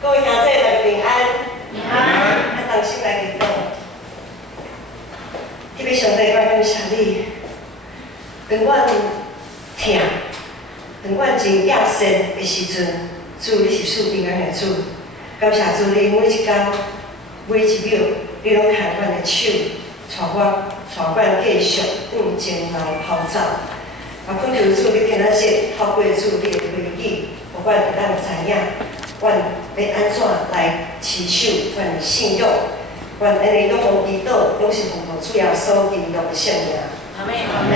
各位兄弟，大家平安。平安。咱同心来祈祷。特别上帝，我感谢你，当阮疼，当阮真野生的时阵，主你是赐平安的主。感谢主，你每一天、每一秒，你拢牵阮的手，带阮继续向前来跑走。也恳求主，你今仔日透过主你的规矩，互阮会当知影，阮要安怎来持守阮的信仰。阮安尼拢无祈祷，拢是奉主耶稣基督的圣名。阿门。阿门。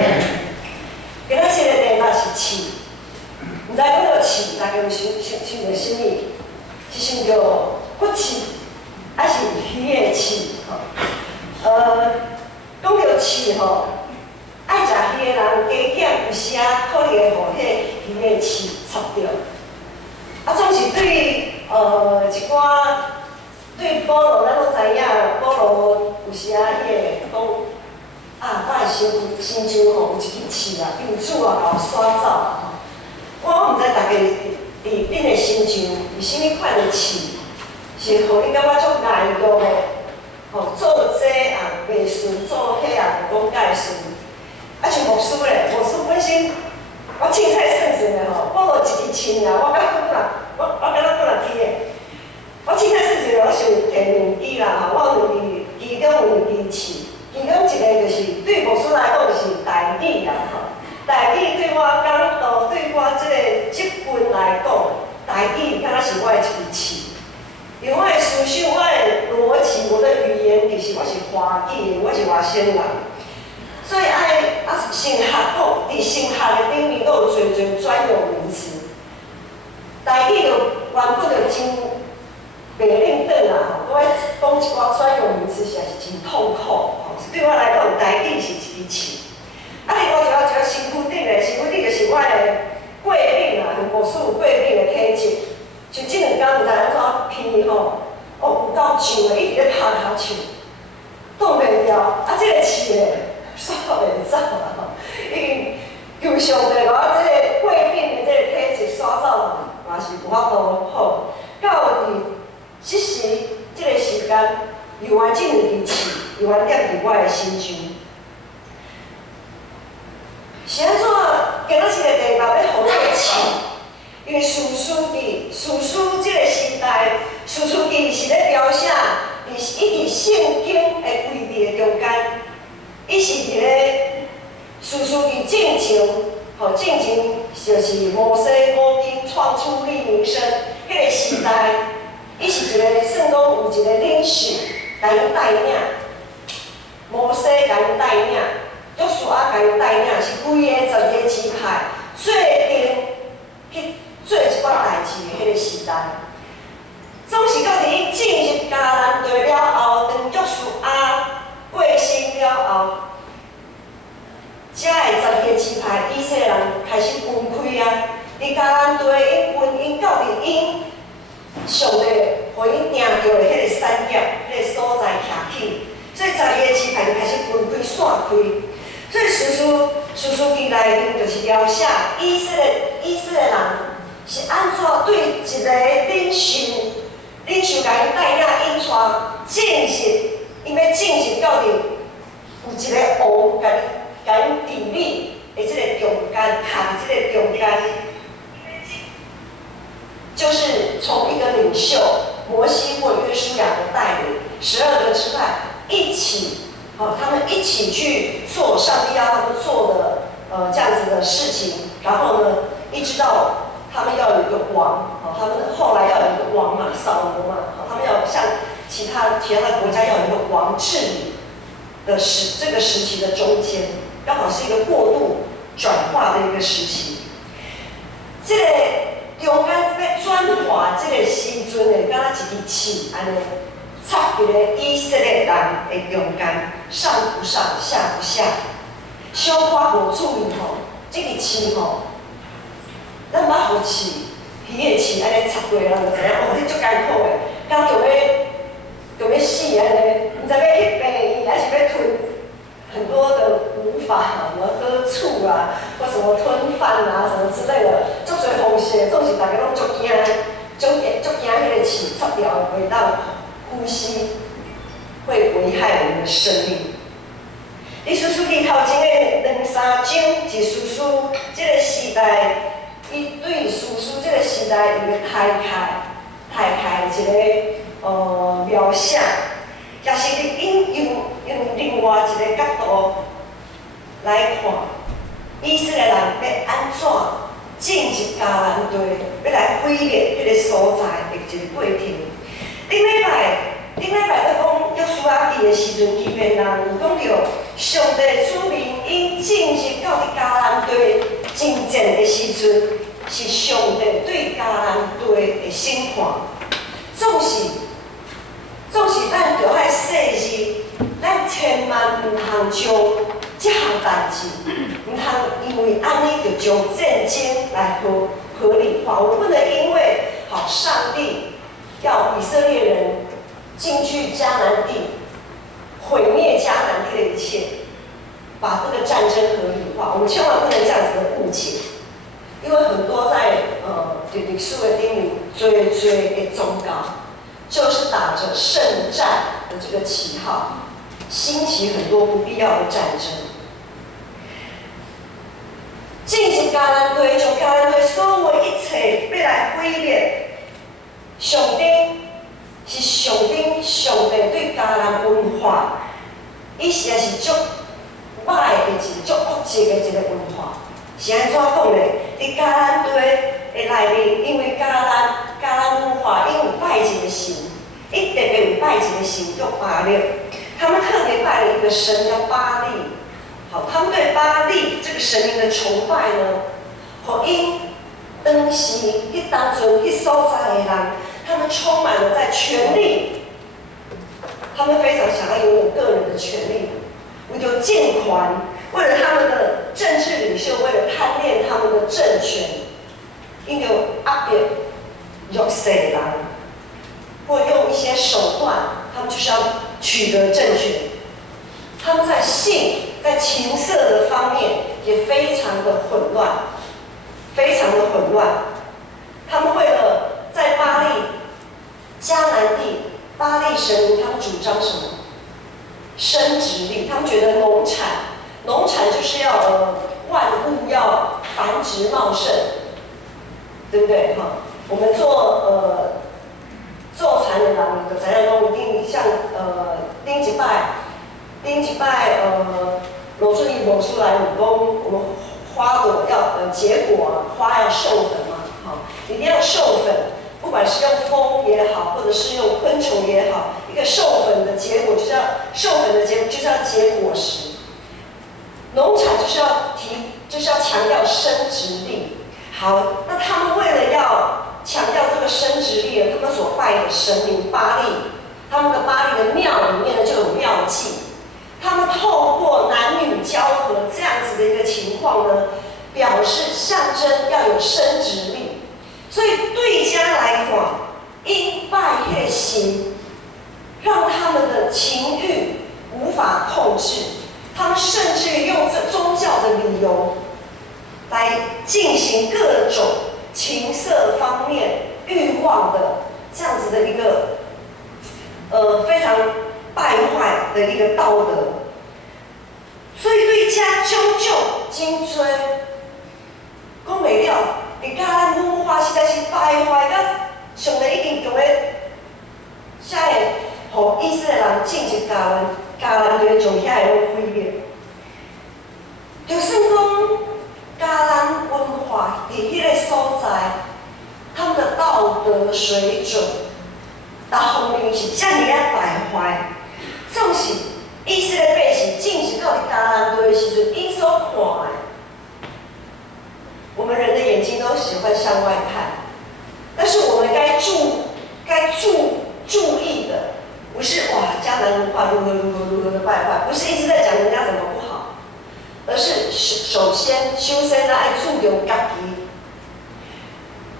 今仔日的题目是刺，毋知讲到刺，大家有想到什么？是想到骨刺，还是鱼的刺？讲到刺吼，爱食鱼的人加减有时啊，可能会互迄鱼的刺插着。总是对一寡对保罗，咱拢知影，保罗有时啊，伊会讲我的身上吼有一支刺啊，因为主啊甲我刷走啊。我毋知大家伫恁的身上有啥物款的刺，是互你感觉足难过的，做这也袂顺，做迄也无讲介顺。像牧师咧，牧师本身我凊彩算算的吼，保罗一支刺啊，我敢若过来去的。我凊彩算算，我想摕2支啦，我有2支，其中有2支刺，其中一个就是对牧师来讲就是台语啦吼。台语对我讲到，对我这份来讲，台语敢若是我的一支刺。因为我的思想、我的逻辑、我的语言，其实我是华语的，我是外省人，所以先学讲，伫先学的顶面，都有侪专有名词。台语就原本就真袂认得啦，我讲一寡专有名词实在是真痛苦，对我来讲，台语是一支刺。另外一个身躯顶的，身躯顶就是我的过敏啦，有无属过敏的体质。像即2天，毋知安怎鼻吼，有够痒的，一直咧拍头手，挡袂牢。即个刺咧，煞袂走啦吼。因为求上帝把我即个过敏的即个体质刷走，嘛是无法度好。到伫即时即个时间，又完即2支刺，又完踮伫我的身上。是安怎？今仔日的题目要互做刺？因为士师这个时代，士师记是咧描写伊伫圣经的规律的中间，伊是伫咧士师记正前就是摩西五经创出立民生迄个时代，伊是一个算讲有一个领袖甲因带领，摩西甲因带领，约书亚甲因带领，是规个12个支派做定去做一寡代志的迄个时代。总是到伫伊进入迦南地了后，当约书亚过身了后，遮的12个支派以色列人开始分开啊。伫迦南地，因到伫因上帝互因定着的迄个产业、迄个所在徛起，所以12个支派就开始分开散开。所以士师记内面就是描写以色列人是安怎对一个领袖甲因带领因带进入，因要进入到伫有一个王甲因治理的即个中间，徛即个中间，就是从一个领袖摩西或约书亚的带领，12个支派一起。他们一起去做上帝要他们做的这样子的事情，然后呢，一直到他们要有一个王，他们后来要有一个王嘛，扫罗嘛，他们要像其他国家要有一个王治理的这个时期的中间，刚好是一个过渡转化的一个时期。这个中间要转化这个时阵的，敢若一支刺安尼。插伫咧以色列人的中间，上不上，下不下，小可无注意吼，即个刺吼，咱捌互刺，鱼的刺安尼插过，人就知影哦，你足艰苦的，到就要死安尼，毋知要去病院，还是要吞很多的无法，什么喝醋啊，或什么吞饭啊，什么之类的，足侪方式，总是大家拢足惊迄个刺。起插条轨道呼吸，会危害我们的生命。你叔叔去头前的两三章，是叔叔这个时代，伊对叔叔这个时代一个大概一个描写，也是用另外一个角度来看，以色列人要安怎进入迦南地，要来毁灭迄个所在的一个过程。顶礼拜在讲约书亚记的时阵，欺骗人有讲到上帝子民因进入到迦南地征战的时阵，是上帝对迦南地的审判。总是咱着爱细致，咱千万唔通将这项代志，唔通因为安尼就将战争来合理化。我不能因为上帝要以色列人进去迦南地，毁灭迦南地的一切，把这个战争合理化。我们千万不能这样子的误解，因为很多在历史的顶面做的忠告，就是打着圣战的这个旗号，兴起很多不必要的战争。进入迦南地，将迦南地所有一切要来毁灭。上帝对迦南文化，伊实在是足歹的足恶极的一个文化。是安怎讲呢？伫迦南地的内面，因为迦南文化因有拜一个神，伊特别有拜一个神叫巴力，他们特别拜了一个神叫巴力。好，他们对巴力这个神明的崇拜呢，互因当时迄当阵迄所在的人，他们充满了在权力，他们非常想要拥有个人的权利，为了建权，为了他们的政治领袖，为了贪恋他们的政权，因为压迫弱势人，或用一些手段，他们就是要取得政权。他们在性、在情色的方面也非常的混乱，非常的混乱。他们为了在巴力、迦南地、巴力神明，他们主张什么？生殖力。他们觉得农产就是要万物要繁殖茂盛，对不对？我们做田的人就知影讲，一定像顶一摆罗春义某出来，有讲我们花朵要结果花要授粉嘛，一定要授粉，不管是用风也好，或者是用昆虫也好，一个授粉的结果就是要结果实。农产就是要强调生殖力。好，那他们为了要强调这个生殖力，他们所拜的神明巴力，他们的巴力的庙里面呢就有庙祭。他们透过男女交合这样子的一个情况呢，表示象征要有生殖力。所以对家来看，因拜迄个神，让他们的情欲无法控制，他们甚至于用这宗教的理由来进行各种情色方面欲望的这样子的一个非常败坏的一个道德。所以对家种种真多，讲袂了，伫甲咱文化实在是败坏到上帝已经用咧写的，互以色列人进入迦南地将遐个拢毁灭。就算讲迦南文化伫迄个所在，他们的道德水准，各方面是遮尔啊败坏，总是以色列百姓进入到迦南地的时阵，因所看的，我们人的眼睛都喜欢向外看，但是我们该注意的，不是迦南文化如何的败坏，不是一直在讲人家怎么不好，而是首先首先咱爱注重家己。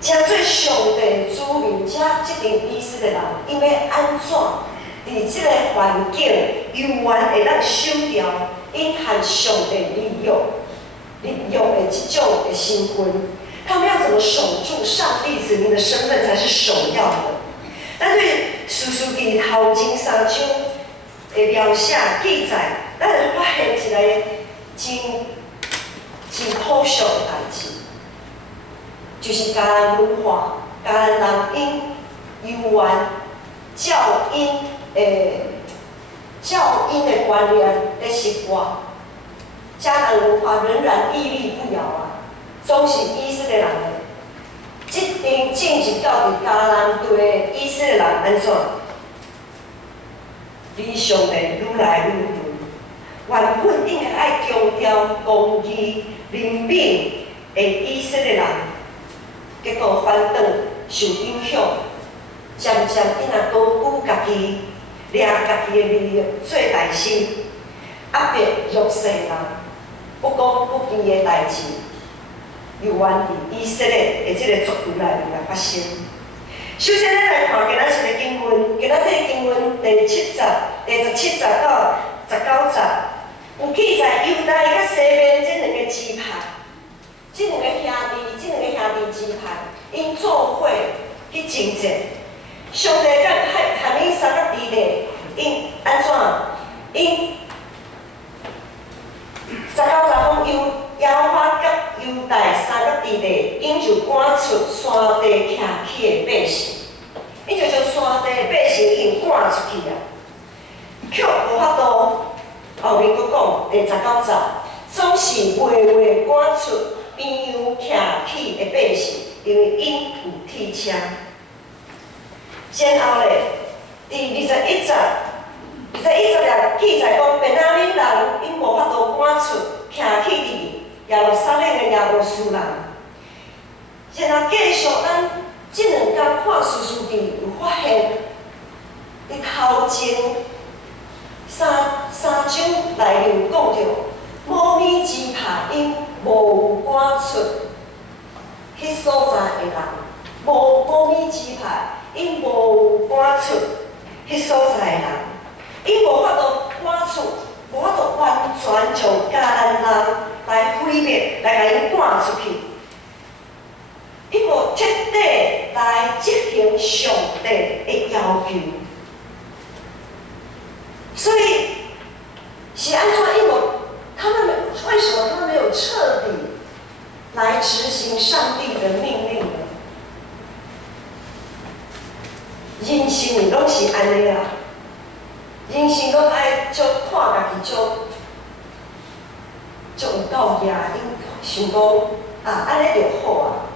真做上帝子民，这群以色列人，因要安怎伫这个环境，永远会当守掉因和上帝利用的这种的身份，他们要怎么守住上帝子民的身份才是首要的。叙述记头前3章的描写记载，咱会发现一个真可惜的代志，就是迦南文化、迦南人因游玩教因的观念的习惯，迦南文化仍然屹立不摇啊，总是以色列人的。这阵进入到伫迦南地的以色列人安怎？理想的愈来愈远，原本应该爱强调公义、灵敏的以色列人，结果反倒受影响，渐渐因也高举家己，掠家己的利益做大事，压迫弱势人，不讲不义的代志，又源伫以色列的这个族群内面来发生。首先，咱来看今仔一个经文，今仔这个经文第17节到19节，有记载犹大甲西边这两个支派，这两个兄弟支派，因做伙去征战。上帝甲喊因三个弟弟，因安怎？因19节讲耶和华甲犹大三个弟弟，因就赶出山地徛起的百姓，因就将山地的百姓因赶出去啊，却无法度。后面佫讲第19节，总是袂赶出边洋徛起的百姓，因为因有铁枪。然后咧，第21节也记载讲，便雅悯人因无法度赶出徛起伫耶路撒冷的耶路斯人。然后继续，咱即两天看叙述记，有发现，伫头前三章内面讲到，摩米支派因无赶出迄所在的人，摩米支派因无赶出迄所在的人，因无法度赶出，无法度完全将迦南人来毁灭，来甲因赶出去。因无彻底来执行上帝的要求，所以是安怎？因为为什么他们没有彻底来执行上帝的命令呢？人性拢是安尼啊，人性拢爱足看家己足有够赢，因想讲啊，安尼就好啊。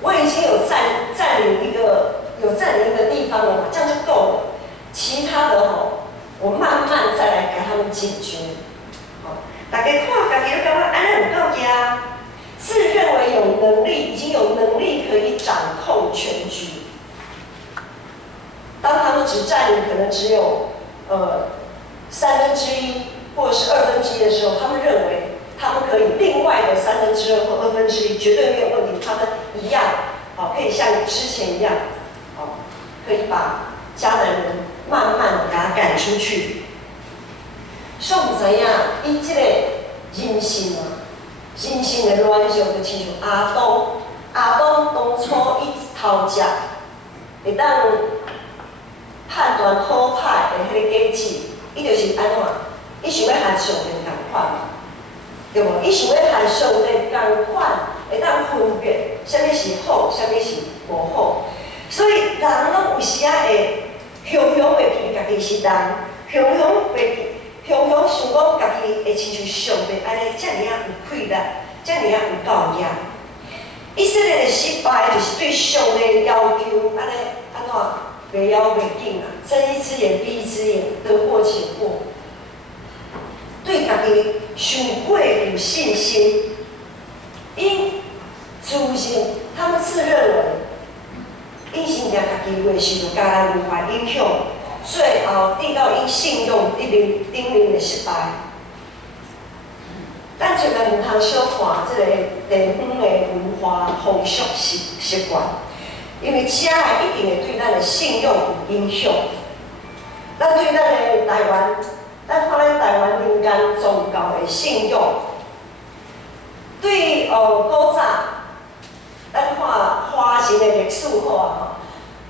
我已经有占领一个地方了嘛，这样就够了。其他的我慢慢再来给他们解决。大家看家己都感觉安尼有够赢，自认为有能力，已经有能力可以掌控全局。当他们只占领可能只有1/3或者是1/2的时候，他们认为他们可以另外的2/3或1/2绝对没有问题，他们一样可以像之前一样可以把迦南人慢慢的给他赶出去。煞唔知影，伊即个人性的乱象，就亲像亚当当初伊头食会当判断好歹的迄个果子，伊就是安怎？伊想要和上帝同款嘛，对无？伊想要和上帝同款，会当分辨啥物是好，啥物是无好。所以人拢有时会常袂记家己是人，常想讲家己会亲像上帝安尼遮尔有气力，遮尔有够赢。以色列的失败就是对上帝的要求安怎袂要袂紧啊，睁一只眼闭一只眼，得过且过。对家己伤过有信心，因自信，他们自认为，因是家己袂受到迦南文化影响，最后得到因信用顶面的失败。咱绝对唔通小看这个地方的文化风俗习惯，因为遮一定会对咱的信用有影响。咱对咱的台湾，咱看咱台湾民间宗教的信用，对古早，咱看华人的历史好啊，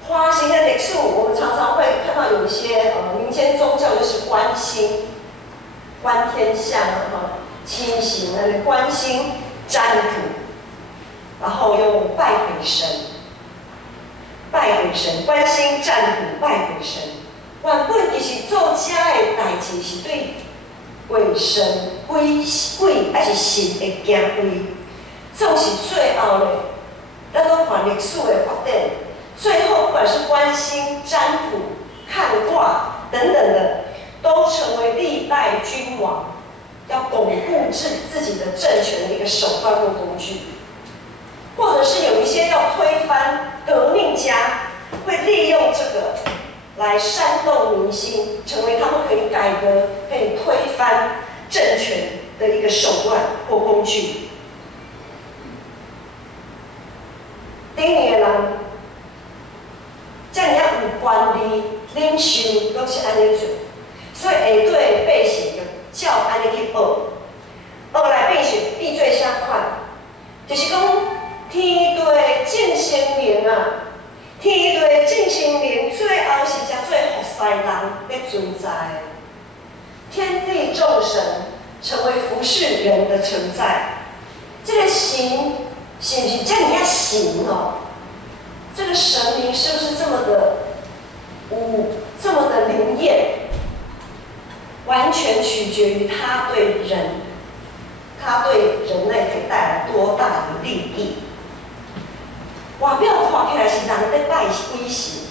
华人的历历史我们常常会看到有一些民间宗教就是观星、观天象七星观星占卜，然后用拜鬼神、观星占卜、拜鬼神。原本其实做遮的代志是对鬼神、鬼还是神会惊鬼，总是最后咧，咱拢看历史的发展，最后不管是观星、占卜、看卦等等的，都成为历代君王要巩固自己的政权的一个手段或工具，或者是有一些要推翻革命家，会利用这个来煽动民心，成为他们可以改革、可以推翻政权的一个手段或工具。顶年的人，遮尔有权力、领袖，拢是安尼做，所以下底的百姓就照安尼去学来变是闭嘴啥款，就是讲天地正生灵啊，天地正生灵最后是才做服侍人的存在，天地众神成为服侍人的存在，这个神是不是这样行哦？这个神明是不是这么的灵验？完全取决于他对人类可以带来多大的利益。外表看起来是人在拜鬼神，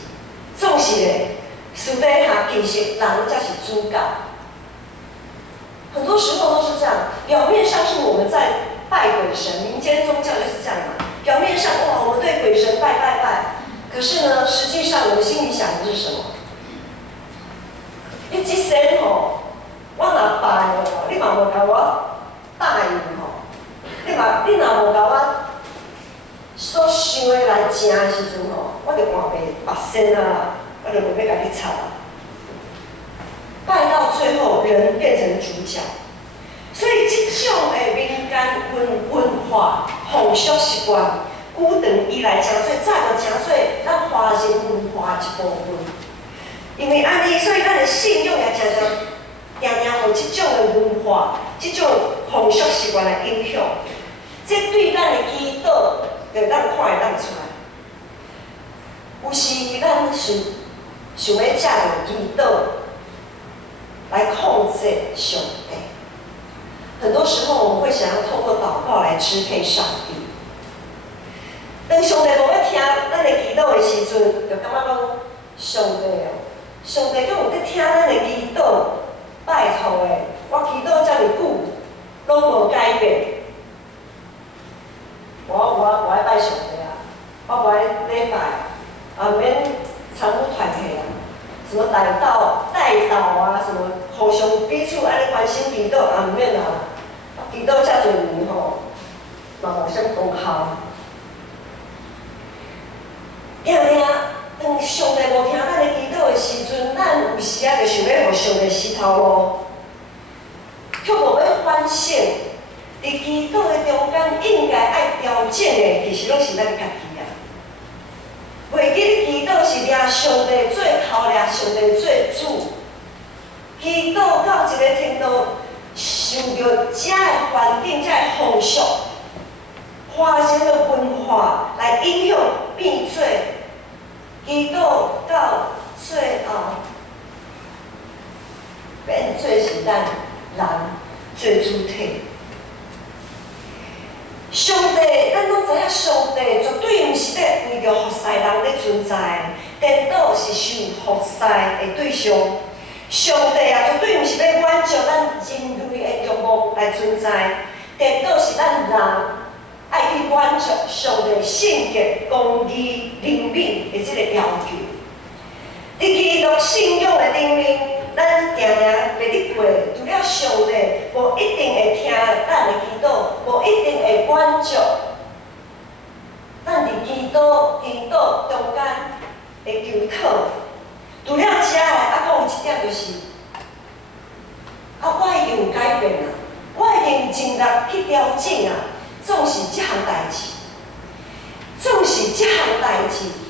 总是咧，私底下其实人才是主角。很多时候都是这样，表面上是我们在拜鬼神，民间宗教就是这样嘛。表面上哇，我们对鬼神拜，可是呢，实际上我们心里想的是什么？你这生吼，我若拜哦，你嘛无甲我答应吼，你若无甲我所想的来食的时阵吼，我就换袂目仙啊，我就袂要甲你插啊。拜到最后，人变成主角。所以这种的民间文化、风俗习惯，久长以来诚侪，早就诚侪咱华人文化一部分。因为安尼，所以咱的信仰也常互这种的文化、这种风俗习惯来影响。这对咱的祈祷，就咱看会当出来。有时咱想要借着祈祷来控制上帝。很多时候，我们会想要透过祷告来支配上帝。当上帝无要听咱的祈祷的时阵，就感觉讲上帝哦，上帝敢有在听咱的祈祷？拜托的，我祈祷遮尔久，拢无改变。我爱拜上帝啊，我无爱礼拜，免参与团体啊，什么代祷啊，什么互相彼此安尼关心祈祷毋免啊。祈祷遮侪年吼，嘛无啥功效。当上帝无听咱的祈祷的时阵，咱有时啊就想要互上帝石头路，却无要反省。伫祈祷的中间，应该爱调整的，其实拢是咱家己啊。袂记你祈祷是掠上帝做头，掠上帝做主。祈祷到一个程度，受到遮的环境、遮的风俗、华人的文化来影响，变做祈祷到最后，变做是咱人做主体。上帝，咱拢知影，上帝绝对毋是咧为着服侍人咧存在，颠倒是受服侍的对象。上帝啊，绝对毋是要挽救咱人类的欲望来存在，颠倒是咱人爱去挽救上帝圣洁、公义、灵敏的这个要求。伫基督信仰的顶面，咱常常袂得过，除了上帝，无一定会听咱的祈祷，无一定会挽救。咱伫祈祷中间的求讨，除了遮的，还有一点就是，我已经有改变啊，我已经尽力去调整啊，总是这项代志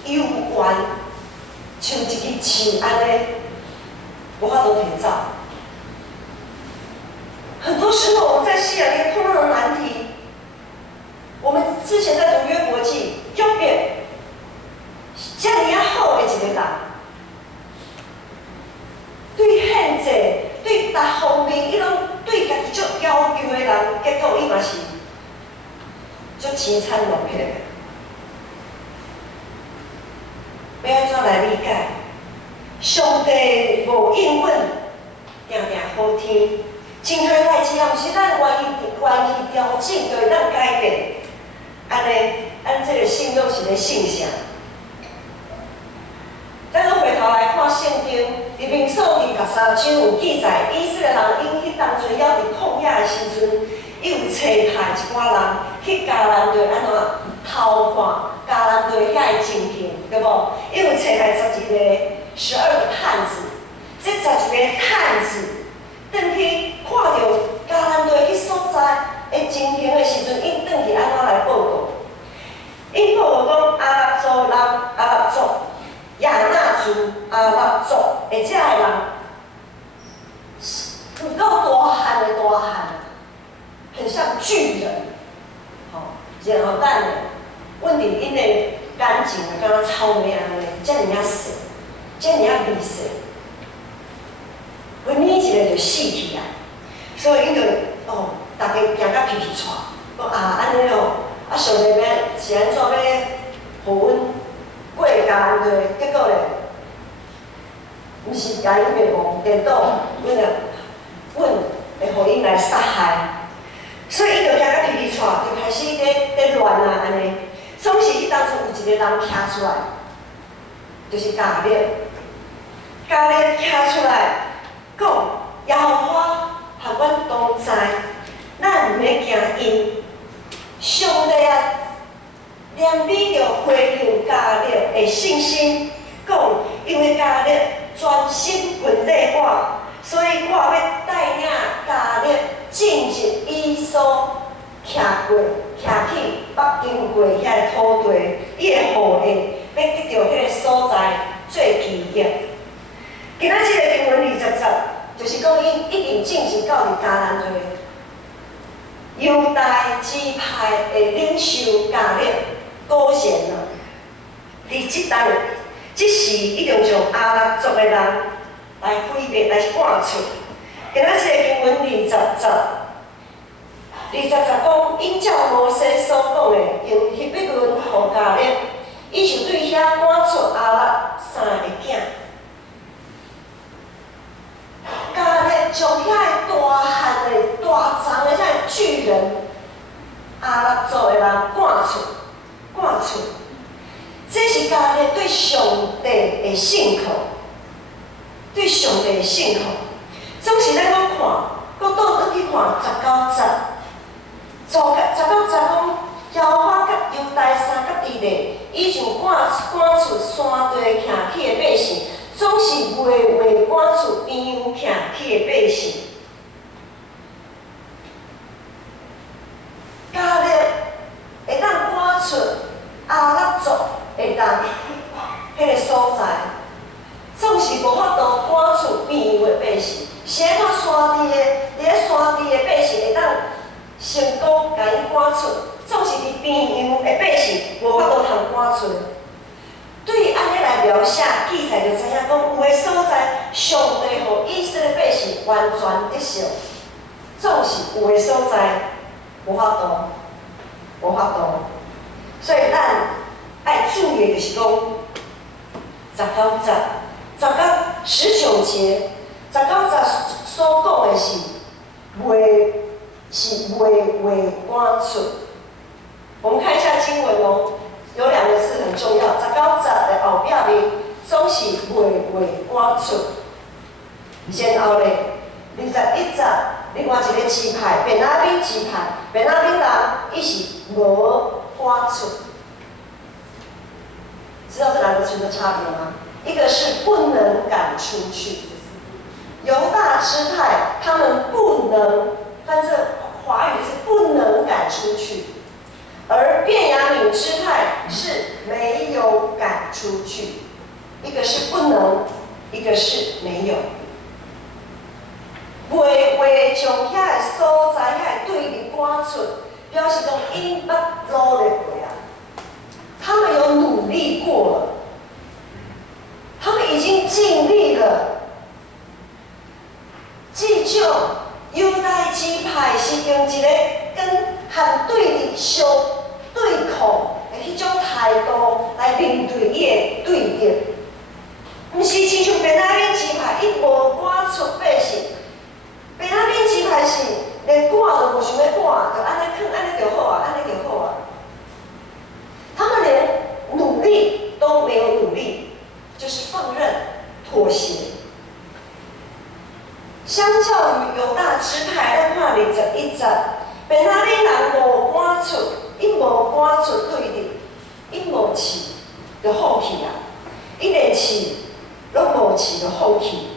有缘。像一支枪安尼，无法度提走。很多时候我们在信仰里碰到的难题，我们之前在读约伯记，约伯遮尔啊好的一个人，对现在对各方面，伊拢对家己足要求的人，结果伊嘛是足凄惨落魄的。要安怎来理解？上帝无应允，定定好天。真多代志啊，毋是咱愿意调整，就会当改变。安尼，咱这个信仰是咧信啥？咱搁回头来看圣经，伫民数记13章有记载，以色列人因迄当阵还伫旷野的时阵，伊有差派一寡人去迦南地安怎偷看迦南地遐个情形，对无？伊有差派12个探子，这11个探子。转去看到迦南地迄所在的情形的时阵，因转去安怎来报告？因报告讲阿拉族人、阿拉族、亚纳族、阿拉族的遮个人，有够大汉的大汉，很像巨人，然后等下，阮伫因的眼睛啊，敢若草莓安尼，遮尔啊细，遮尔啊微细。阮捏一个就死去啊，所以伊就大家行甲皮皮喘，讲安尼上帝是安怎要互阮过迦南地？结果咧，毋是甲因灭亡，颠倒，阮会互因来杀害，所以伊就行甲皮皮喘，就开始咧乱啊安尼。总是伊当初有一个人徛出来，就是加勒徛出来。讲耶和华和阮同在，咱毋免惊因。上帝啊，怜悯着回应迦勒的信心，讲因为迦勒专心跟咧我，所以我要带领迦勒进入伊所徛去捌经过遐个土地，伊的后裔要得到迄个所在做基业。今仔日个经文20节，就是讲因一定进入到伫迦南地，犹大支派的领袖迦勒果然啊，伫即时一定将阿拉族的人来毁灭、来赶出。今仔日个经文20节讲，因照摩西所讲的，用希伯伦互迦勒，伊就对遐赶出阿拉3个囝。迦勒将遐个大汉的、大壮的遐个巨人，阿拉族的人赶出。这是迦勒对上帝的信靠，对上帝的信靠。总是咱讲搁倒去看19节，19节讲，耶和华甲犹大3个弟弟，伊就赶出山地徛起的百姓。总是袂赶出边墉徛起的百姓。迦勒会当赶出阿拉族的人迄个所在，总是无法度赶出边墉的百姓。是安怎山地的，伫咧山地的百姓会当成功甲伊赶出，总是伫边墉的百姓无法度通赶出。对于安尼来描写记载，就知影讲有个所在，上帝互以色列百姓完全得胜，总是有个所在无法度。所以咱爱注意就是讲19节到19节，19节所讲的是袂赶出。我们看一下经文哦。有2个字很重要，19节的后壁面总是袂赶出。然后咧，21节另外一个支派，便雅悯支派，便雅悯人伊是无赶出。知道这2个字的差别吗？一个是不能赶出去，犹大支派他们不能，翻这华语是不能赶出去。而便雅悯支派是没有赶出去，一个是不能，一个是没有。袂将遐个所在、遐个对立赶出，表示讲因捌努力过啊，他们有努力过了，他们已经尽力了。这种犹太支派是用一个跟和对立相对抗的迄种态度来面对伊的对立，毋是亲像便雅悯支派，伊无赶出百姓。便雅悯支派是连赶都无想要赶，就安尼囥，安尼就好啊，安尼就好啊。他们连努力都没有努力，就是放任、妥协。相较于犹大支派，咱看21节，便雅悯人无赶出，伊无赶出对立，伊无饲就放弃啊，伊连饲拢无饲就放弃，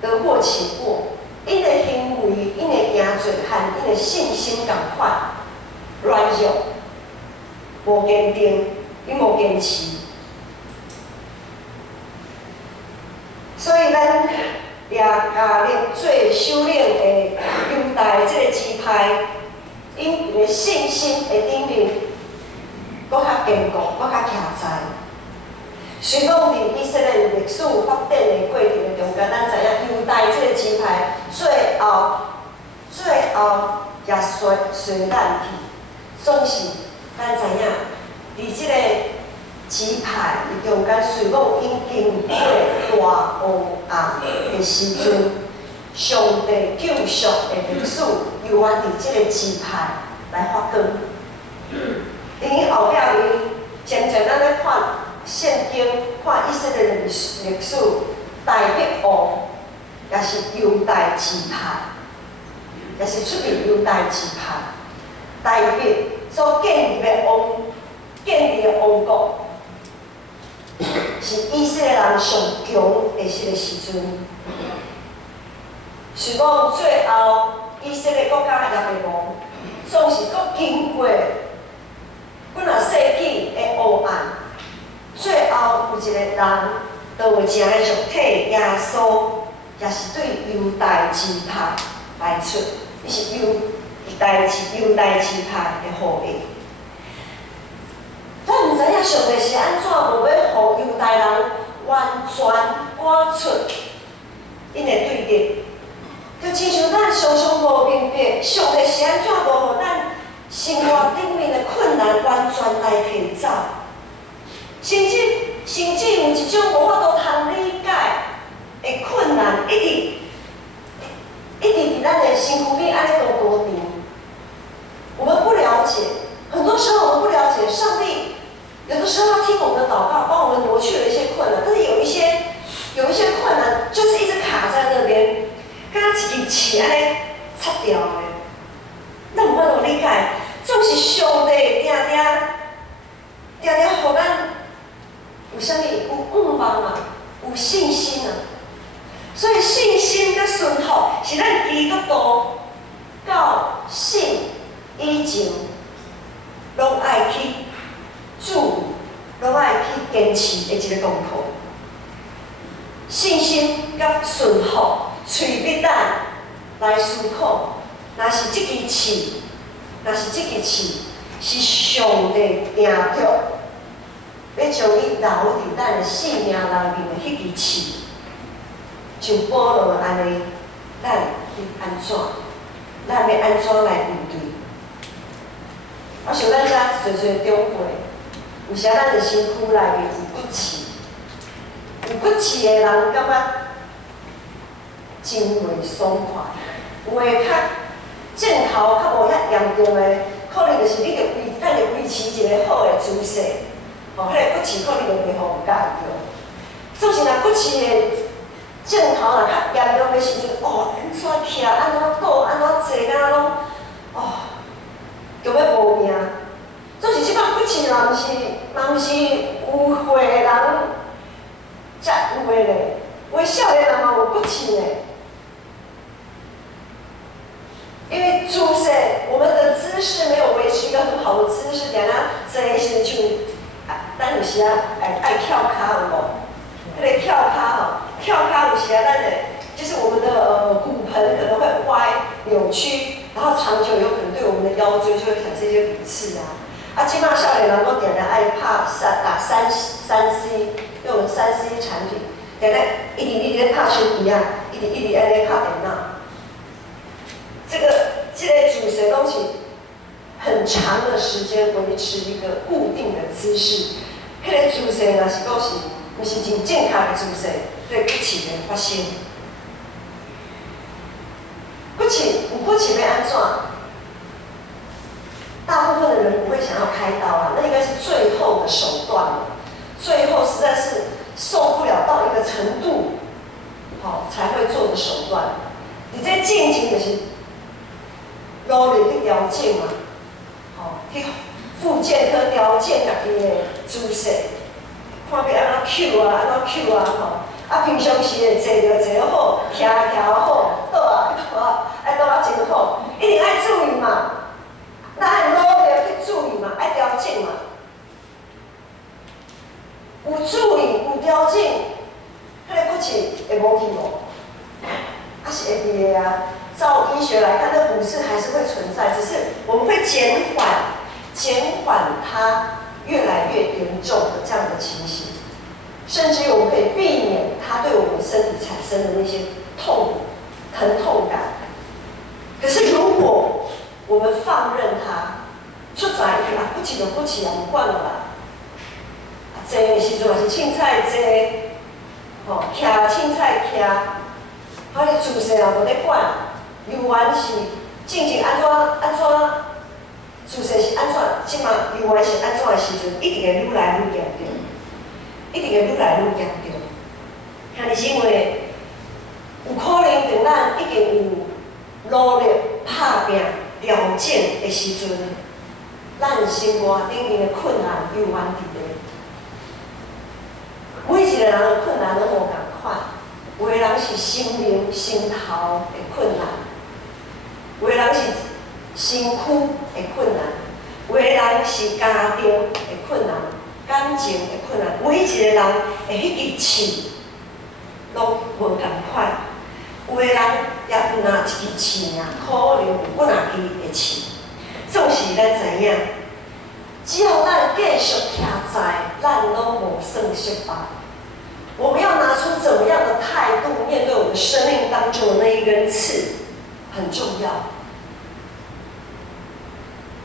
得过且过。因的行为、因的行做和因的信心同款，软弱、无坚定，伊无坚持。所以咱也加入做首领的犹大这个支派，因的信心的顶面，搁较坚固，搁较徛在。虽讲伫以色列历史发展的过程的中间，咱知影犹大这个支派最后也随咱去，总是咱知影，伫这个支派的中间，虽讲因经过大黑暗的时阵，上帝救赎的历史由阮伫这个支派来发光。因后壁伊渐渐咱咧看。圣经看以色列的历史，大卫王也是犹大支派，也是出自犹大支派。大卫所建立的王国，是以色列人上强的迄个时阵。是讲最后以色列国家也袂亡，总是搁经过几若世纪的黑暗。最后有一个人，就有正个肉体耶稣，也是对犹大支派来出，伊是犹大支派的后裔。咱毋知影上帝是安怎无要互犹大人完全赶出因的对立，就亲像咱常常无明白，上帝是安怎无互咱生活顶面的困难完全来提走。甚至有一种无法度通理解的困难，一直伫咱的身躯边安尼高长。我们不了解，很多时候我们不了解上帝，有的时候他听我们的祷告，帮我们挪去了一些困难，但是有一些困难就是一直卡在那边，敢若一支刺安尼插掉的，咱无法度理解，总是上帝定互咱。有啥物？有盼望啊，有信心啊。所以信心甲顺服是咱基督徒到信以前，拢爱去注意，拢爱去坚持的一个功课。信心甲顺服，随必咱来思考。若是这支刺是上帝定着。要将伊留伫咱的性命内面的迄支刺，像保罗安尼，咱要安怎来面对？我想咱遮侪长辈，有时咱的身躯内面有骨刺，的人感觉真袂爽快，有诶较症头较无遐严重的，可能就是咱着维持一个好的姿势。迄个骨刺可能就袂互有解着。总是若骨刺的症头若较严重的时阵，安怎徛，安怎倒，安怎坐，敢若拢就要无命。总是即摆骨刺嘛，毋是有岁的人才有的咧，有少年人嘛有骨刺咧。因为姿势，我们的姿势没有维持一个很好的姿势，定若坐的时阵，咱有时爱翘骹有无？个跳咖吼，跳咖有时啊，咱的就是我们的骨盆可能会歪扭曲，然后长久有可能对我们的腰椎就会产生一些骨刺啊。啊，即马少年人都点了爱拍打三 C， 用3C 产品，点咧一直咧拍手机啊，一直安尼拍电脑。这个主持拢是很长的时间维持一个固定的姿势。迄个姿势若是讲是，毋是真正确的姿势，对骨刺会发生。骨刺要安怎？大部分的人不会想要开刀啊，那应该是最后的手段了。最后实在是受不了到一个程度，才会做的手段。你这进前就是努力去调整嘛，去复健科调整家己的姿势，看要安怎 Q 啊，安怎 Q 啊，啊平常时会坐就坐好，徛好，倒爱倒啊真好，一定爱注意嘛。咱爱努力去注意嘛，爱调整嘛。有注意有调整，迄个骨刺会无去无？啊是会去的啊。照医学来看，这骨刺还是会存在，只是我们会减缓它越来越严重的这样的情形，甚至于我们可以避免它对我们身体产生的那些疼痛感。可是如果我们放任它出在啊，骨刺就骨刺啊，唔管了啦。坐的时阵也是凊彩坐，徛凊彩徛，好你姿势也无得管，游玩是进前安怎姿势是安怎，即马游玩是安怎的时阵，一定会愈来愈严重，一定会愈来愈严重。遐尼是因为有可能等咱已经有努力拍拼调整的时阵，咱生活顶面的困难又原伫咧。每一个人的困难拢无共款，有的人是心灵、心头的困难，有的人是身躯的困难，有的人是家庭的困难、感情的困难。每一个人的迄支刺拢无共款，有的人也不拿一支刺尔，可能有几若支的刺。总是咱知影，只要咱继续徛在，咱拢无算失败。我们要拿出怎么样的态度面对我们生命当中的那一根刺，很重要。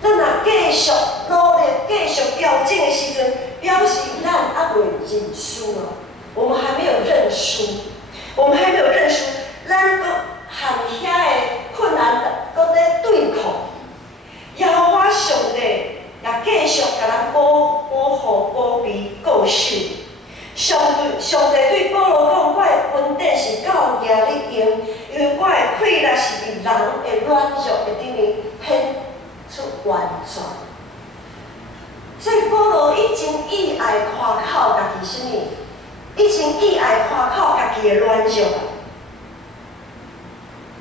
咱若继续努力、继续调整的时阵，表示咱还未认输哦。我们还没有认输，我们还没有认输，咱搁和遐的困难搁在对抗。耶和华上帝也继续甲咱保护、保庇、顾守。上帝对保罗讲：“我的恩典是到夜你用，因为我的气力是伫人的软弱的顶面显出完全。”所以保罗已经意爱夸口家己什么？已经意爱夸口家己的软弱啊！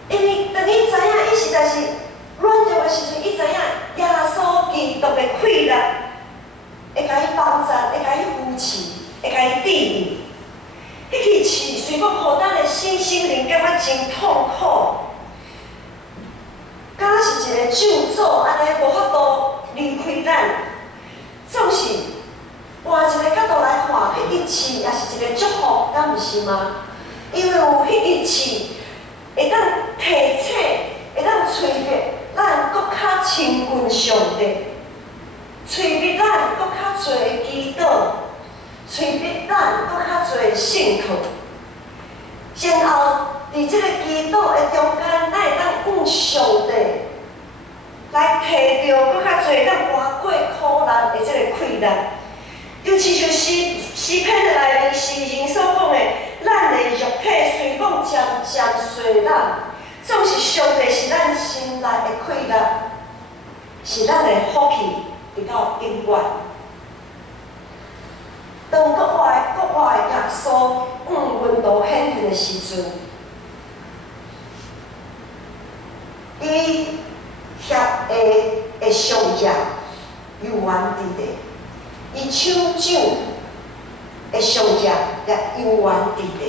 因为当伊知影，伊实在是软弱的时阵，伊知影耶稣基督的气力会甲伊帮助，会甲伊扶持。会甲伊治愈，迄支刺虽讲互咱的心灵感觉真痛苦，敢若是一个咒诅，安尼无法度离开咱。总是换一个角度来看，迄支刺也是一个祝福，敢毋是吗？因为有迄支刺会当提醒，会当催逼咱搁较亲近上帝，催逼咱搁较侪祈祷。催逼咱搁较侪信徒，然后伫这个祈祷的中间，咱会当向上帝来摕到搁较侪咱活过苦难的这个气力。就亲像诗篇的内面诗人所讲的，咱的肉体虽讲渐渐衰烂，总是上帝是咱心内的气力，是咱的福气，直到永远。当国外的耶稣温度显现的时阵，伊协的上夜又原伫咧，伊手掌的上帝也永远伫咧。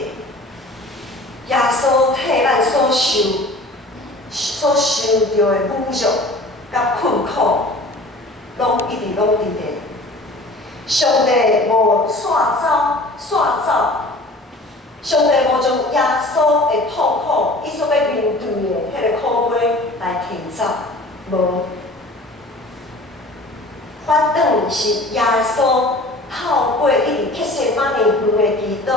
耶稣替咱所受着的侮辱甲困苦，拢一直拢伫咧。上帝无煞走，上帝无将耶稣的痛苦，伊所要面对的迄个苦杯来提走，无。反正是耶稣透过伊伫克西马尼园的祈祷，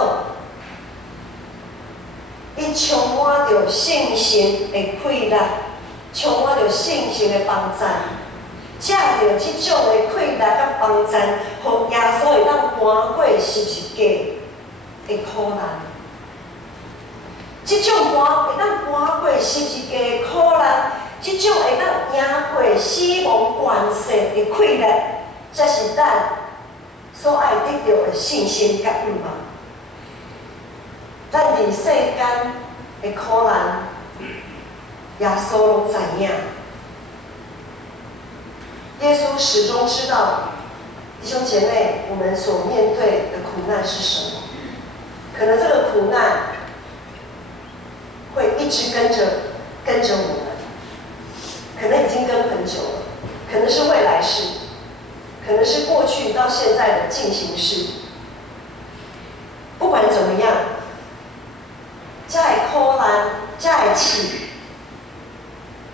伊充满着信心的快乐，充满着信心的帮助。借着即种的快乐甲帮助，互耶稣会当搬过十字架的苦难。即种会当搬过十字架的苦难，即种会当赢过死亡权势的快乐，才是咱所爱得到的信心甲欲望。咱伫世间的苦难，耶稣拢知影。耶稣始终知道，弟兄姐妹，我们所面对的苦难是什么？可能这个苦难会一直跟着我们，可能已经跟很久了，可能是未来式，可能是过去到现在的进行式。不管怎么样，这个苦难，这个气，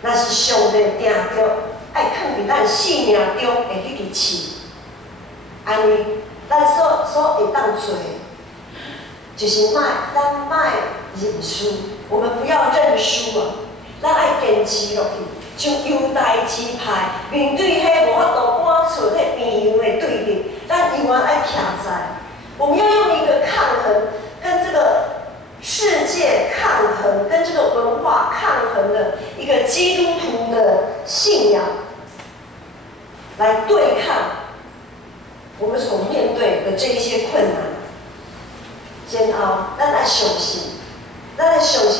那是上帝定着。爱藏伫咱生命中的迄支刺，安尼咱所会当做，就是咱卖认输，我们不要认输啊！咱爱坚持落去，像犹大支派面对迄无法度赶出迄边缘的对立，咱永远爱徛在。我们要用一个抗衡，跟这个世界抗衡，跟这个文化抗衡的一个基督徒的信仰。来对抗我们所面对的这一些困难、煎熬，咱来相信，咱的上帝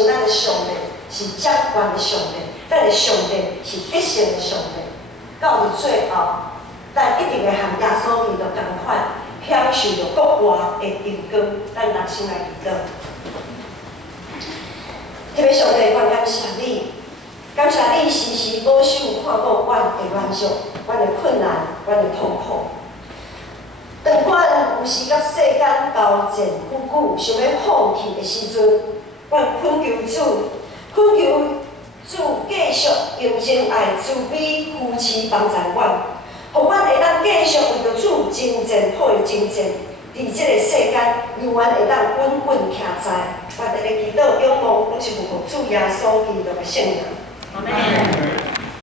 是掌权的上帝，咱的上帝是得胜的上帝。到伫最后，咱一定会和耶稣基督同款，享受着国外的荣光。咱人心来祈祷，特别上帝，我感谢你。感谢你时时保守看顾阮的软弱、阮的困难、阮的痛苦。当阮有时甲世间交战久久，想要放弃的时阵，阮恳求主继续用仁爱、慈悲、扶持帮助阮，互阮会当继续为着主征战，好的征战，伫这个世间永远会当稳稳徛在。我哋的祈祷、仰望，拢是奉主耶稣基督的圣名。Amen.